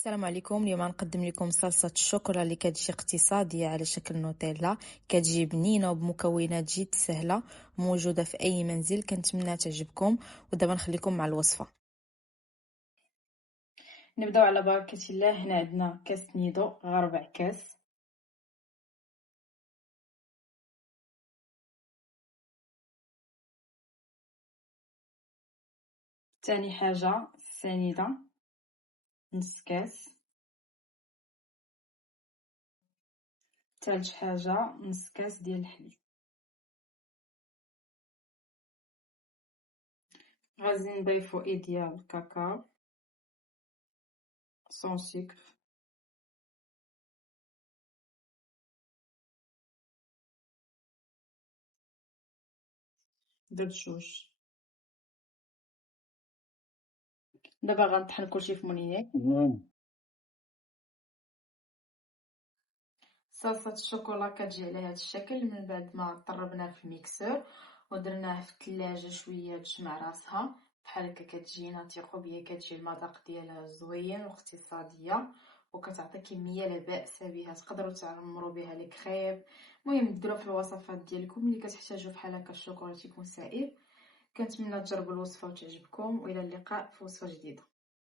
السلام عليكم. اليوم غنقدم لكم صلصه الشوكولا اللي كتجي اقتصاديه على شكل نوتيلا. كتجي بنينه وبمكونات جد سهله موجوده في اي منزل. كنتمنى تعجبكم، ودابا نخليكم مع الوصفه. نبداو على بركه الله. هنا عندنا كاس نيدو، غير 4 كاس. ثاني حاجه السنيده، نص كاس. ثالث حاجه نص كاس ديال الحليب. غادي نضيفو ديال الكاكاو سون سكر. درت جوج. دابا غنطحن كلشي في مولينيك. صلصه الشوكولا كتجي على هذا الشكل من بعد ما طربناه في الميكسور ودرناه في الثلاجه شويه تجمع راسها بحال هكا. كتجينا ثقوا بيا، كتجي المذاق ديالها زوين واقتصاديه وكتعطي كميه لا باس بها. تقدروا تعمروا بها لي كريب. المهم ديروها في الوصفات ديالكم اللي كتحتاجوا بحال هكا. الشوكولا تيكون سائل. كنتمنى تجربوا الوصفه وتعجبكم، والى اللقاء في وصفه جديده.